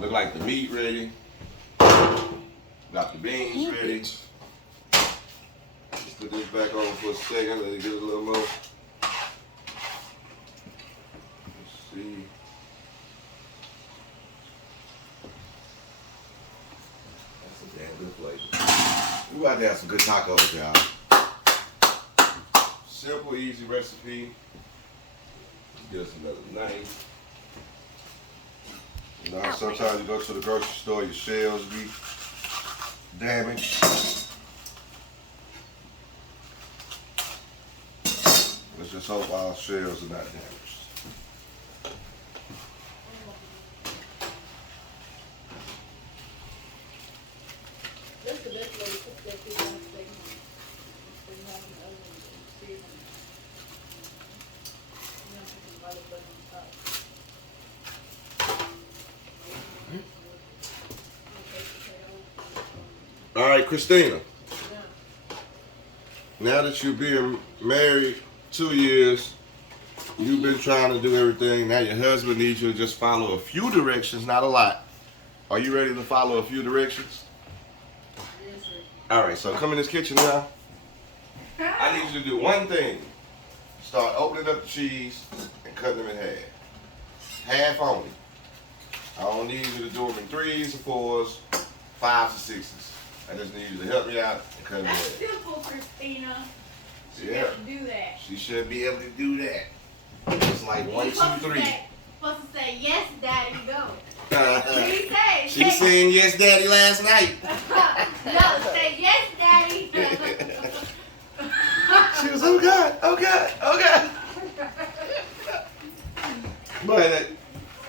Look like the meat ready. Got the beans ready. Let's put this back on for a second. Let it get a little more. Let's see. That's a damn good flavor. We about to have some good tacos, y'all. Simple, easy recipe. Get us another knife. You know, sometimes you go to the grocery store, your shells be damaged. Let's just hope our shells are not damaged. That's the best way to cook that food on steak. All right, Christina. Now that you've been married 2 years, you've been trying to do everything. Now your husband needs you to just follow a few directions, not a lot. Are you ready to follow a few directions? Yes, sir. All right, so come in this kitchen now. I need you to do one thing. Start opening up the cheese and cutting them in half. Half only. I don't need you to do them in 3s or 4s, 5s or 6s. I just need you to help me out and cut them in That's half. simple, Christina. She Yeah. got to do that. She should be able to do that. It's like 1, 2, 3. Supposed to say, yes, daddy, go. What do you say? She saying yes, daddy last night. No, say yes, daddy. She was, oh God, oh God, oh God. But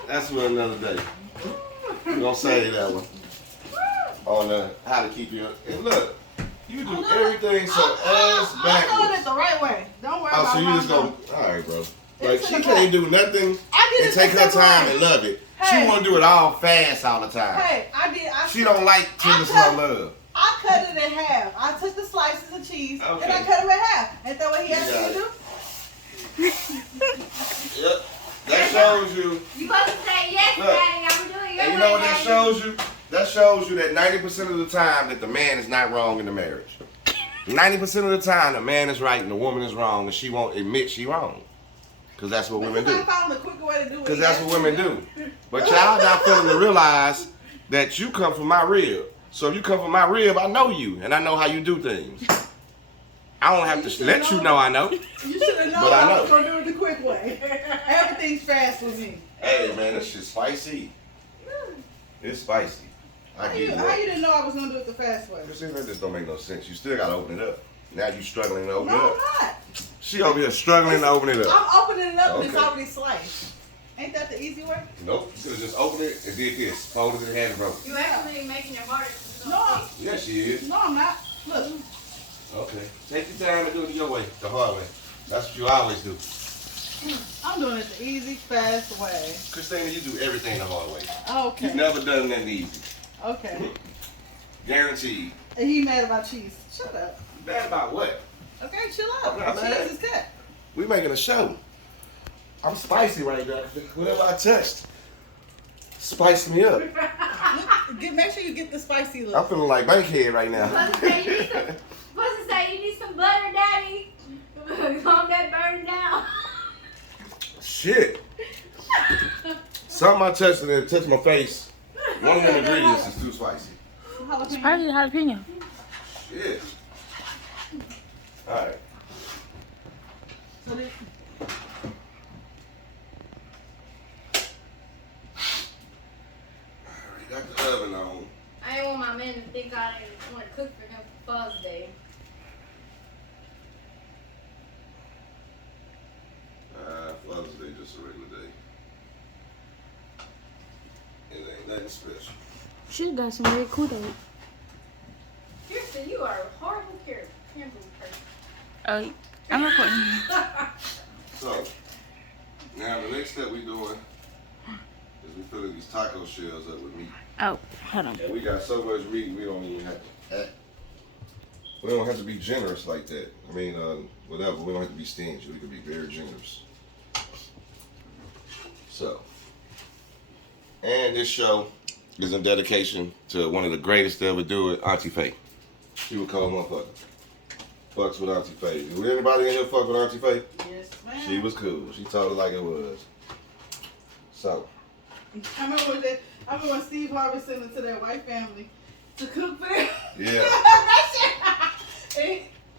that's for another day. We're going to save that one. On how to keep you. And look, you do everything so ass I'm doing it backwards. the right way. Don't worry Oh, about so you how just I'm go, doing. all right, bro. Like, It's she in the can't back. do nothing I did and it take the her simple time way. and love it. She Hey. want to do it all fast all the time. Hey, She don't like tender slow love. I cut it in half. I took the slices of cheese Okay. and I cut them in half. Ain't that what he asked got me to do? Yep. That shows you. You supposed to say yes, Look, daddy. I'm doing your And you way, know what that daddy. shows you? That shows you that 90% of the time that the man is not wrong in the marriage. 90% of the time the man is right and the woman is wrong and she won't admit she wrong. Because that's what women Because do. I found a quicker way to do it. Because that's what women do. But y'all not failing to realize that you come from my rib. So if you come from my rib, I know you and I know how you do things. I don't have to let you know I know. You should have known But I I know. was going to do it the quick way. Everything's fast with me. Hey man, that shit's spicy. It's spicy. I How give you, you how that. you didn't know I was going to do it the fast way? You see, that just don't make no sense. You still gotta open it up. Now you struggling to open No, it I'm up. not. She over here struggling to open it up. I'm opening it up and it's Okay. already sliced. Ain't that the easy way? Nope. You could've just opened it and did this. Folded it and had it broken. You actually making it harder. No, Yeah, she is. no, I'm not. Look. Okay. Take your time and do it your way, the hard way. That's what you always do. I'm doing it the easy, fast way. Christina, you do everything the hard way. Okay. You've never done nothing easy. Okay. Guaranteed. And he mad about cheese. Shut up. Bad about what? Okay, chill out. I'm not mad. Cheese is cut. We making a show. I'm spicy right now. Whatever I touched, spice me up. Look, make sure you get the spicy look. I'm feeling like Bankhead right now. Supposed to say you need some butter, daddy. Calm that burn down. Shit. Something I touched and it touched my face. One of the ingredients is too spicy. Jalapeno. Probably jalapeno. Shit. Alright. So this, Alright, got the oven on. I didn't want my man to think I didn't want to cook for him for Father's Day. Father's Day just a regular day. It ain't nothing special. Should've got some red Kool-Aid. Kirsten, you are a horrible Campbell person. Oh, I'm recording. So, now the next step we doing is we filling these taco shells up with meat. Oh, hold on. And we got so much meat we don't even have to we don't have to be generous like that. I mean, whatever, we don't have to be stingy. We can be very generous. So, and this show, is in dedication to one of the greatest to ever do it, Auntie Faye. She was cold motherfucker. Fucks with Auntie Faye. Did anybody in here fuck with Auntie Faye? Yes, ma'am. She was cool. She told it like it was. So. I remember when Steve Harvey sent it to that white family to cook for them. Yeah.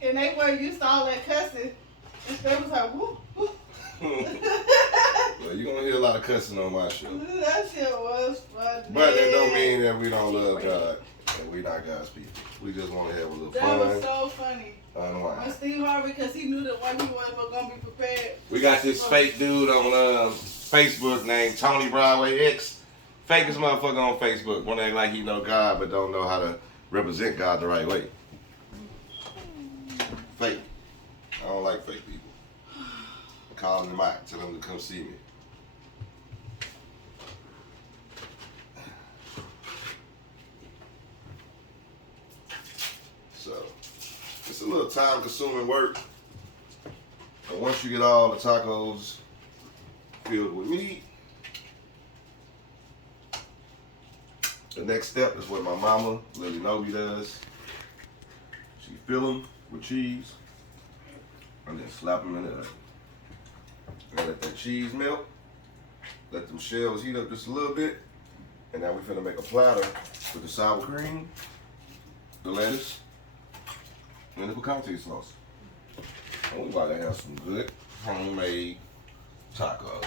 and they weren't used to all that cussing. And they was like, whoop, whoop. Well, you're going to hear a lot of cussing on my show. That shit was funny. But that don't mean that we don't love God and we not God's people. We just want to have a little fun. That was so funny. Unwind. When Steve Harvey, because he knew that white people weren't going to be prepared. We got this fake dude on Facebook named Tony Broadway X. Fakest motherfucker on Facebook. Want to act like he know God but don't know how to represent God the right way. Fake. I don't like fake people. I call them out. Tell them to come see me. So, it's a little time-consuming work. But once you get all the tacos filled with meat, the next step is what my mama, Lily Novi, does. She fill them with cheese and then slap them in the oven. And let that cheese melt. Let them shells heat up just a little bit. And now we're finna make a platter with the sour cream, the lettuce, and the picante sauce. And we about to have some good homemade tacos.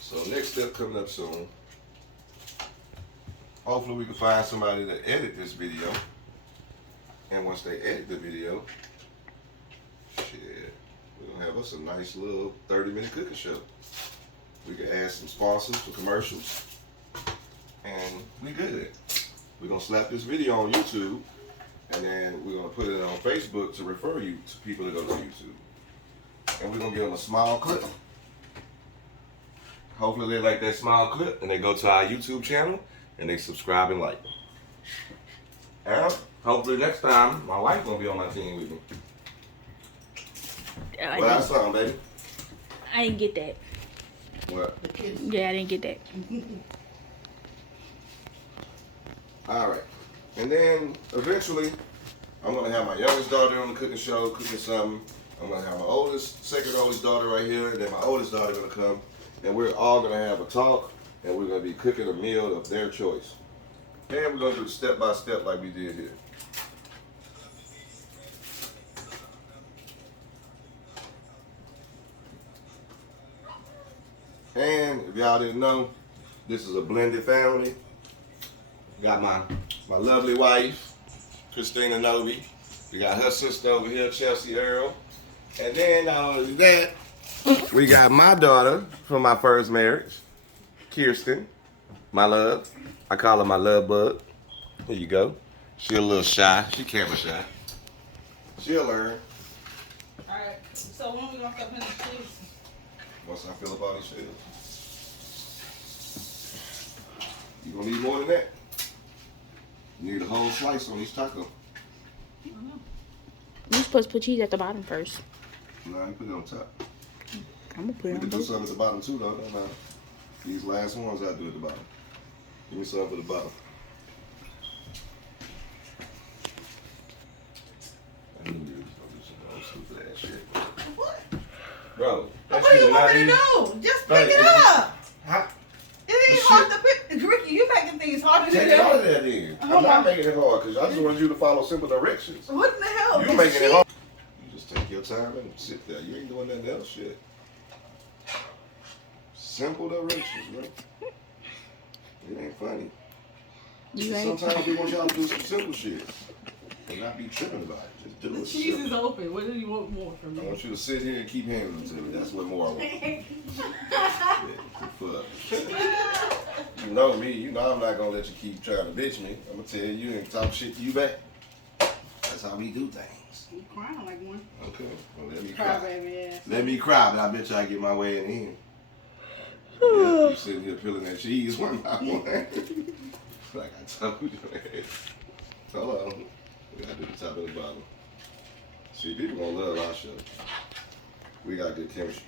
So next step coming up soon. Hopefully we can find somebody to edit this video. And once they edit the video, shit, we're gonna have us a nice little 30-minute cooking show. We can add some sponsors for commercials. And we good. We're gonna slap this video on YouTube, and then we're gonna put it on Facebook to refer you to people that go to YouTube. And we're gonna give them a small clip. Hopefully they like that small clip and they go to our YouTube channel and they subscribe and like. And hopefully next time my wife gonna be on my team with me. Well, that's something, baby. I didn't get that. What? Yeah, I didn't get that. All right. And then eventually I'm gonna have my youngest daughter on the cooking show, cooking something. I'm gonna have my second oldest daughter right here, and then my oldest daughter gonna come. And we're all gonna have a talk, and we're gonna be cooking a meal of their choice. And we're gonna do it step by step like we did here. And if y'all didn't know, this is a blended family. Got my lovely wife, Christina Novi. We got her sister over here, Chelsea Earl. And then not only that, we got my daughter from my first marriage, Kirsten, my love. I call her my love bug. Here you go. She a little shy. She camera shy. She'll learn. Alright, so when we gonna stop in the cheese? Once I fill up all these shells. You gonna need more than that. You need a whole slice on each taco. You're supposed to put cheese at the bottom first. No, you put it on top. I'm gonna put We it can on do both. something at the bottom too, though. No. These last ones I do at the bottom. Give me some for the bottom. I knew you was gonna do some old stupid ass shit. What? Bro, that What do shit you is want not me to easy. do? Just Right, pick it it's- up. How? It ain't The hard to pick. Ricky, you making things harder Take than it out that. of there then. I'm Hold not on. making it hard because I just want you to follow simple directions. What in the hell? You It's making it cheese. hard. You just take your time and sit there. You ain't doing nothing else, shit. Simple directions, bro. It ain't funny. You right? Sometimes we want y'all to do some simple shit and not be tripping about it. Just do The it. cheese simple. is open. What do you want more from I me? want you to sit here and keep handing them to me. That's what more I want. Fuck. You know me. You know I'm not gonna let you keep trying to bitch me. I'm gonna tell you and talk shit to you back. That's how we do things. You crying like one. Okay. Well, let me Cry, cry. baby ass. Let me cry, but I bet you I get my way in the end. Yeah, you sitting here peeling that cheese one by one. Like I told you. Hold on. We gotta do the top and the bottom. See, people gonna love our show. We got good chemistry.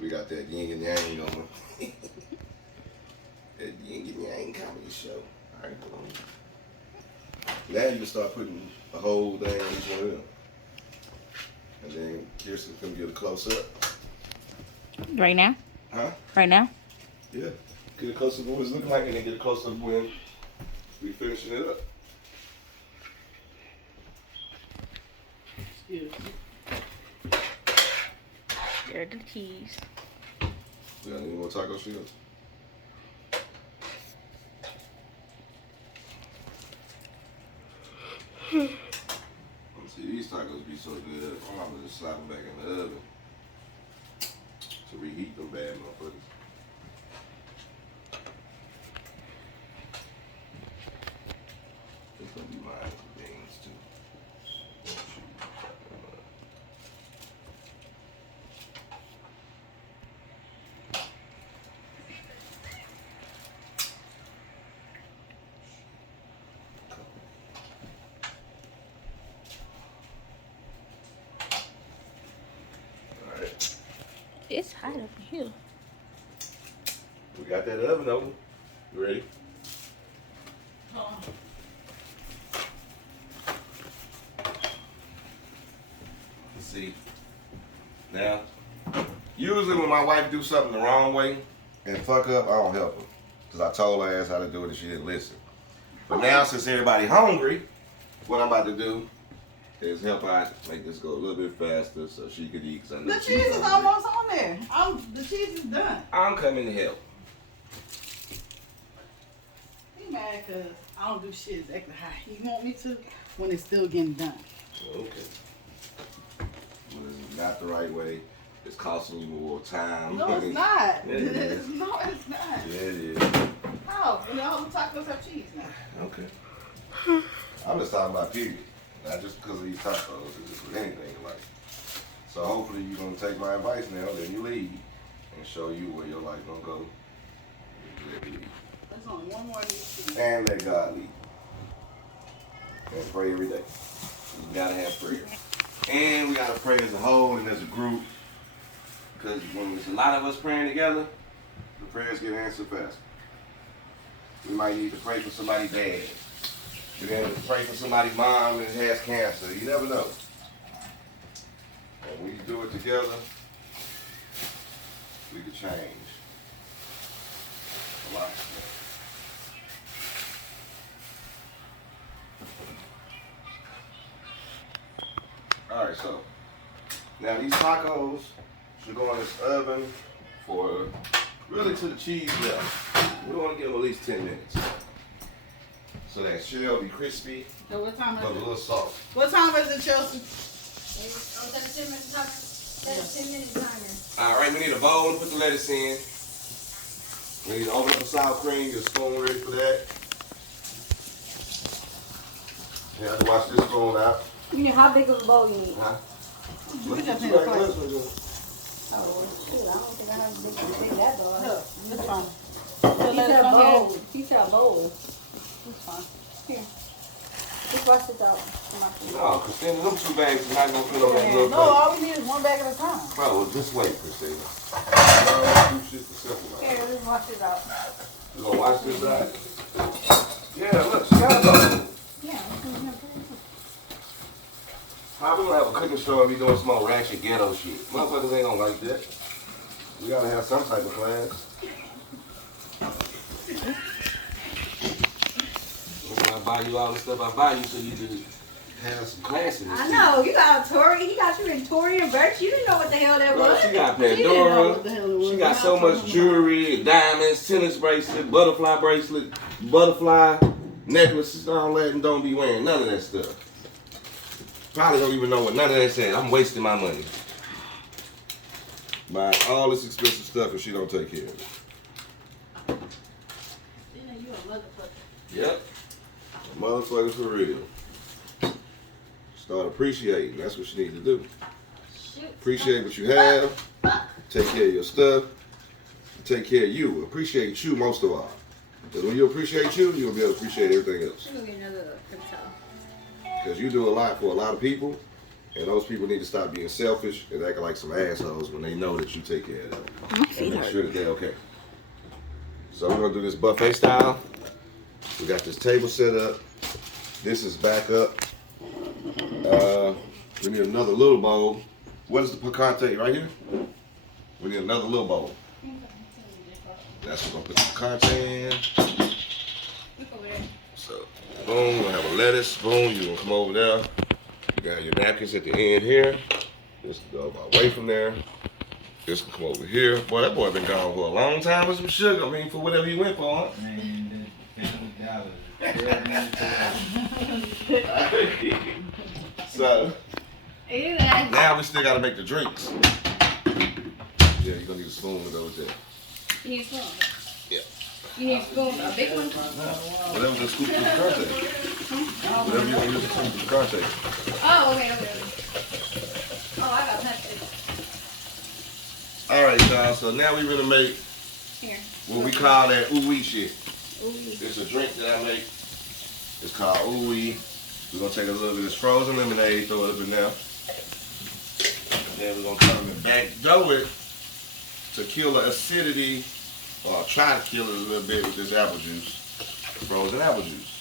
We got that yin and yang going. That yin and yang comedy show. Alright, hold on. Now you can start putting a whole thing on each one of them. And then Kirsten can get a close up. Right now? Huh? Right now? Yeah. Get a close up of what it's looking like and then get a close up when we finishing it up. Excuse me. There are the keys. We got any more taco shells? See, these tacos be so good. I'm gonna just slap them back in the oven to reheat them bad motherfuckers. It's gonna be mine with beans too. It's hot up here. We got that oven open. You ready? Let's see. Now, usually when my wife do something the wrong way and fuck up, I don't help her. Because I told her ass how to do it and she didn't listen. But now since everybody hungry, what I'm about to do is help out, make this go a little bit faster so she could eat. Cause I know The she's cheese is hungry. almost on there. The cheese is done. I'm coming to help. He mad because I don't do shit exactly how he want me to when it's still getting done. Okay. Well, it's not the right way. It's costing you more time. No, it's not. Yeah, it is. No, it's not. Yeah, it is. How? And all the tacos have cheese now. Okay. I'm just talking about period. Not just because of these tacos, it's just with anything in life. So hopefully you're going to take my advice now, then you leave and show you where your life going to go. There's only one more of these cheese. And let God lead. And pray every day. You got to have prayer. And we got to pray as a whole and as a group. Because when there's a lot of us praying together, the prayers get answered faster. We might need to pray for somebody bad. We got to pray for somebody's mom that has cancer. You never know. And when you do it together, we can change a lot. All right, so now these tacos should go in this oven for really to the cheese level. We want to give them at least 10 minutes. So that shell be crispy, So what time but a is it? little soft. What time is it, Chelsea? Oh, that's 10 minutes timer. That's 10-minute timer. All right, we need a bowl to put the lettuce in. We need to open up the sour cream, get a spoon ready for that. You have to wash this spoon out. You know how big of a bowl you need? Huh? We just need a plate. Oh, shoot, I don't think I have a big that bowl. Look, it's fine. He Let said it a go ahead. bowl. He said a bowl. It's fine. Here. Just wash this out. No, Christina, them two bags are not going to fit on that little No, plate. all we need is one bag at a time. Bro, well, just wait, Christina. You shit the simple Here, way. let's wash this out. You gonna wash this out? Yeah, look, she got a bowl. Yeah. How we gonna have a cooking show and be doing some old ratchet ghetto shit? Motherfuckers ain't gonna like that. We gotta have some type of class. When I buy you all the stuff I buy you so you can have some class in this I shit. know. You got Tori. He got you in Tori and Birch. You didn't know what the hell that Bro, was. she got She didn't know what the Pandora. hell it was. She got Now so I'm much talking jewelry, diamonds, tennis bracelet, butterfly necklaces, all that, and don't be wearing none of that stuff. Probably don't even know what none of that said. I'm wasting my money. Buying all this expensive stuff and she don't take care of it. Yeah, you a motherfucker. Yep. Motherfucker for real. Start appreciating. That's what you need to do. Shoot. Appreciate what you have. Take care of your stuff. Take care of you. Appreciate you most of all. Because when you appreciate you, you'll be able to appreciate everything else. I'm gonna get another crypto. Because you do a lot for a lot of people, And those people need to stop being selfish and acting like some assholes when they know that you take care of them. My feet And make hurt. sure that they're okay. So we're gonna do this buffet style. We got this table set up. This is back up. We need another little bowl. What is the picante right here? We need another little bowl. That's what we're gonna put the picante in. Look over there. So, boom, we're gonna have a lettuce. Boom, you're gonna come over there. You got your napkins at the end here. This can go away from there. This can come over here. Boy, that boy been gone for a long time with some sugar. I mean, for whatever he went for, huh? So, now we still gotta make the drinks. Yeah, you're gonna need a spoon with those there. You need a spoon? Yeah. You need a spoon, a big one? Whatever the scoop for the picante. Whatever you're gonna use to scoop for the picante. Oh, okay. Oh, I got that. Alright, y'all, so now we're gonna make Here. what we call that ooh-wee shit. Ooh. It's a drink that I make. It's called ooh-wee. We're gonna take a little bit of this frozen lemonade, throw it up in there. And then we're gonna come and backdoor it to kill the acidity, or try to kill it a little bit with this apple juice, frozen apple juice.